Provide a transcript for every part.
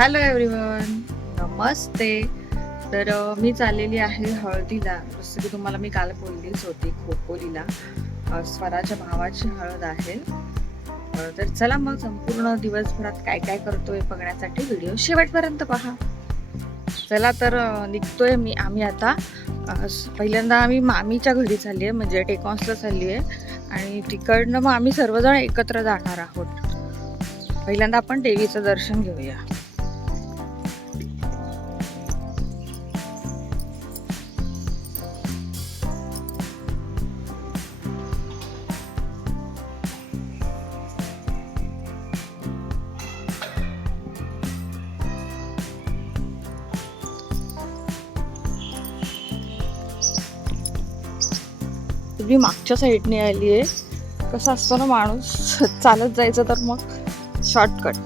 Hello everyone, नमस्ते. तर मी चाललेली आहे हळदीला. जसं की तुम्हाला मी काल बोललीच होती, खोपोलीला स्वराच्या भावाची हळद आहे. तर चला मग संपूर्ण दिवसभरात काय काय करतोय बघण्यासाठी व्हिडिओ शेवटपर्यंत पहा. चला तर निघतोय आम्ही आता. पहिल्यांदा आम्ही मामीच्या घरी चालली आहे, म्हणजे टेकॉन्सला चालली आहे. आणि तिकडनं मग आम्ही सर्वजण एकत्र जाणार आहोत. पहिल्यांदा आपण देवीचं दर्शन घेऊया. मी मागच्या साईडने आली आहे. कसं असतं ना, माणूस चालत जायचं तर मग शॉर्टकट.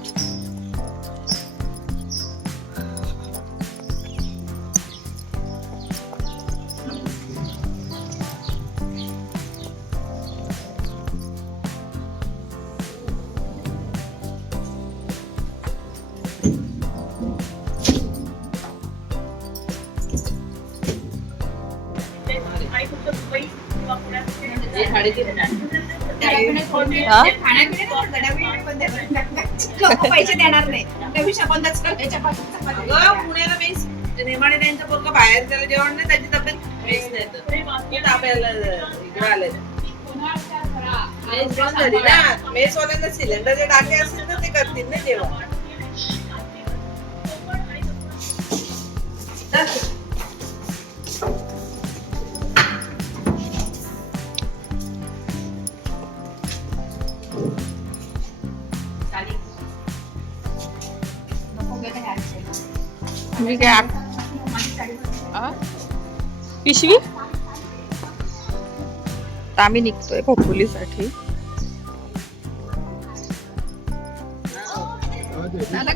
पैसे देणार नाही. पुण्याला बेस नेमाडे त्यांचा पोरगा बाहेर त्याला जेवण नाही, त्याची तब्येत बेस नाही. ताब्याला इकडे आले मेस बंद झाली ना. मेसवाल्यांना सिलेंडरचे टाके असतील तर ते करतील ना जेवण. मी काय पिशवी. तर आम्ही निघतोय खोपोलीसाठी.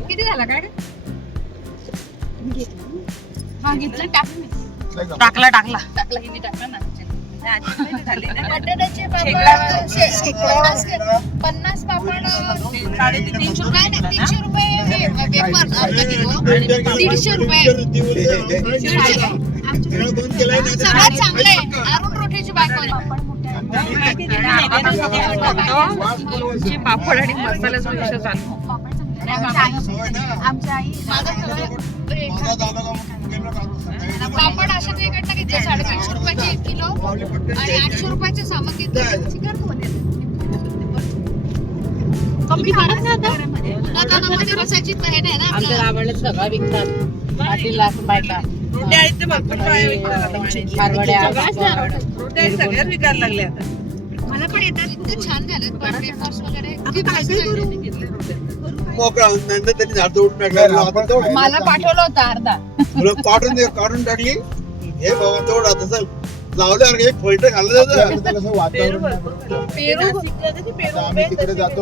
किती झाला काय? हा घेतलं, टाकला किती टाकला ना. बटाट्याचे 50 पापड 350 रुपये. 300 रुपये पेपर अर्धा किलो, 150 रुपये. सगळ्यात चांगलं आहे अरुण रोठेची बायको. पापड आणि मसाल्याचा विषय चालू. आमच्या आई पापड अशा इकडनं घेतलं 350 रुपयाचे 1 किलो आणि 800 रुपयाचे सामान घेतलं. कमी भारत ना बसायची हे नाही ना. आमच्या रावणात सगळं विकतात. पाटील बायका रोट्या आहेत ते भरपूर रोट्या सगळ्यात विकायला लागले आता. मला पण येतात. खूप छान झाले ब्रेकफास्ट वगैरे. मला पाठवलं होतं अर्धा. काढून टाकली. हे बाबा तेवढा तसं लावल्यावर एक फळट खाल्लं जातं. वातावरण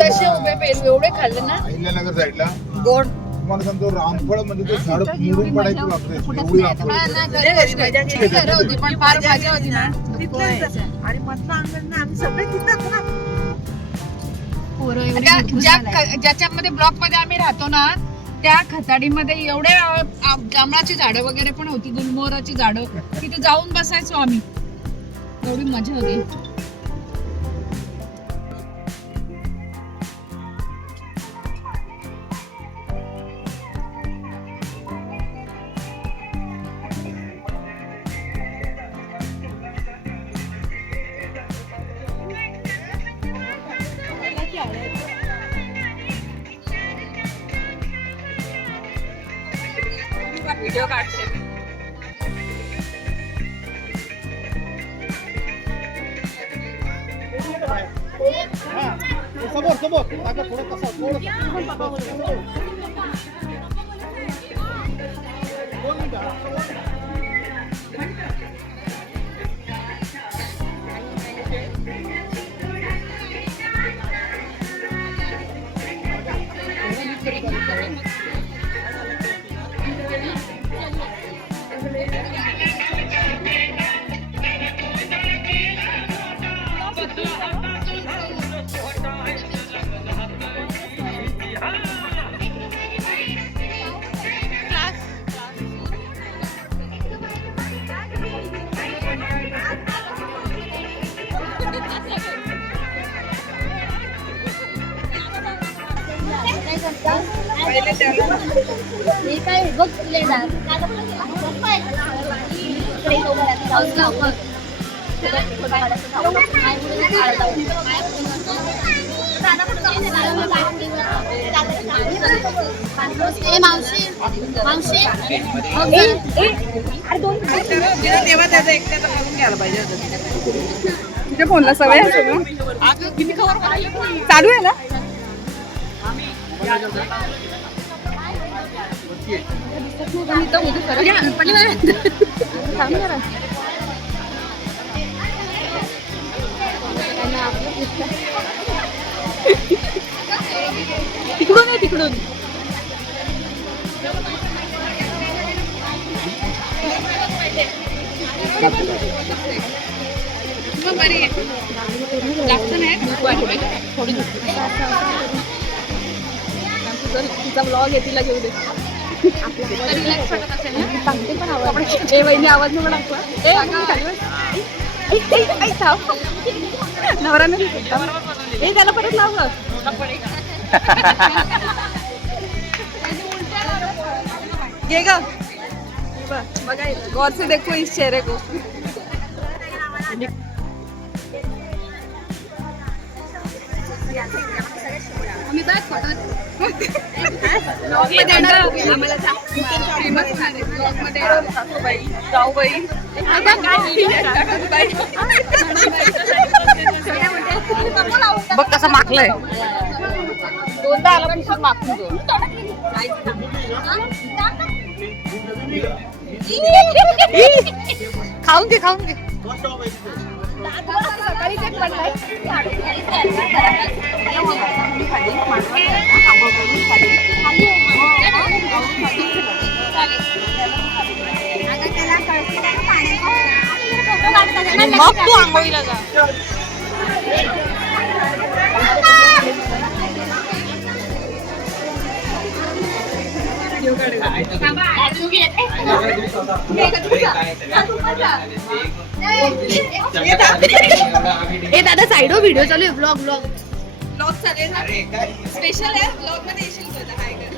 तसे उभे पेरू एवढे खाल्ले ना. अहिल्यानगर साईडला गोड तुम्हाला सांगतो, रामफळ म्हणजे ते झाड मुरून पडायची बापरे. एवढी रामफळ. घरं होती पण फार मजा होती ना. आणि मधलं अंगण आम्ही सगळे तिथंच ना. ज्याच्यामध्ये ब्लॉक मध्ये आम्ही राहतो ना, त्या खताडीमध्ये एवढे जांभळाची झाडं वगैरे पण होती, गुलमोहराची झाडं. तिथे जाऊन बसायचो आम्ही. एवढी मजा होती. व्हिडिओ काढते. समोर थोडं कसं पहिले त्याला हे काय बघ तुला डान्स मावशी मावशी तिला तेव्हा त्याचा एकट्याचा करून घ्यायला पाहिजे होतं. तुझ्या फोनला सवय आहे सगळं चालू आहे ना. तिकडून आहे तिकडून. जास्त नाही तिचा ब्लॉग आहे तिला घेऊ दे. सांगते पण आवाज वहिनी आवाज नको टाकवा. नवरा नाही हे त्याला परत लाव घे ग बघा गौर से देखो इस चेहरे को. बघ कसं मागलंय. दोनदा आला पण मागून जो खाऊन घे खाऊन घे. मग तू आंघोळीला जा. ए दादा साइड हो व्हिडिओ चालू आहे. ब्लॉग ब्लॉग ब्लॉग चालेल ना. स्पेशल आहे ब्लॉग मध्ये येशील तुझा हाय कर.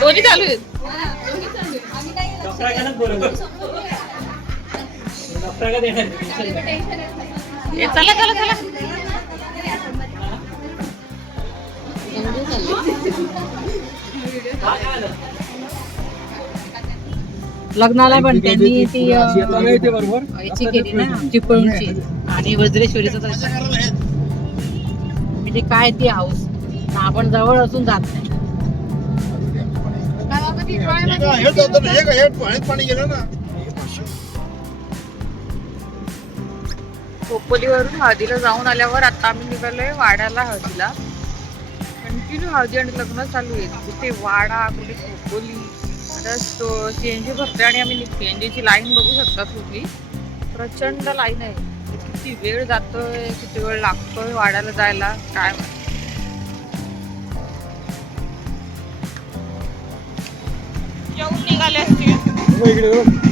दोन्ही चालू आहेत. चला चला चला. लग्नाला पण त्यांनी ती याची केली ना चिपळूणची आणि वज्रेश्वरीचं म्हणजे काय ती हाऊस आपण जवळ असून जात नाही. पाणी गेलं ना. खोपोलीवरून हळदीला जाऊन आल्यावर आता आम्ही निघालोय वाड्याला हळदीला. कंटिन्यू हळदी आणि लग्न चालू आहे. कुठे वाडा कुठे खोपोली. आता सीएनजी भरते आणि आम्ही सीएनजीची लाईन बघू शकता तुम्ही. प्रचंड लाईन आहे. किती वेळ जातोय किती वेळ लागतोय वाड्याला जायला काय माहिती. येऊन निघाले असतील.